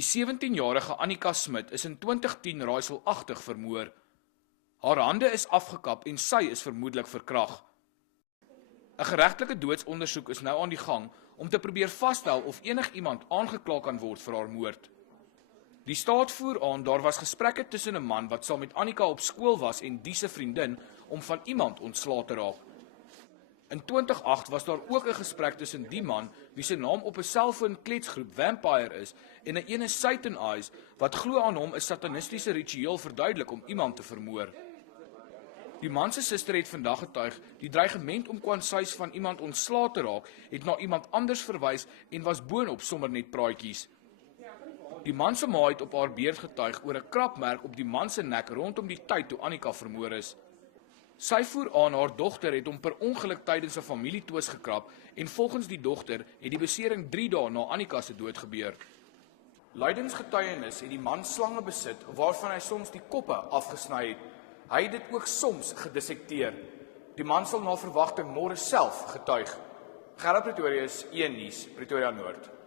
Die 17-jarige Annika Smit is in 2010 raaiselagtig vermoor. Haar hande is afgekap en sy is vermoedelik verkragt. 'n Geregtelike doodsondersoek is nou aan die gang om te probeer vasstel of enigiemand aangekla kan word vir haar moord. Die staat voer aan daar was gesprekke tussen 'n man wat saam met Annika op skool was en die se vriendin om van iemand ontslae te raak. In 2008 was daar ook 'n gesprek tussen die man wie se naam op 'n selfoonkletsgroep Vampire is en 'n ene Satan Eyes wat glo aan hom 'n satanistiese ritueel verduidelik om iemand te vermoor. Die man se suster het vandag getuig die dreigement om kwansuis van iemand ontslae te raak het na iemand anders verwys en was boonop sommer net praatjies. Die man se ma het op haar beurt getuig oor 'n krapmerk op die man se nek rondom die tyd toe Annika vermoor is. Sy voer aan haar dogter het hom per ongeluk tydens 'n familietwis gekrap en volgens die dogter het die besering 3 dae na Annika se dood gebeur. Lydensgetuienis het die man slange besit waarvan hy soms die koppe afgesny het. Hy het dit ook soms gedissekteer. Die man sal na verwagting môre self getuig. Gerard Pretorius, 1 Nuus, Pretoria Noord.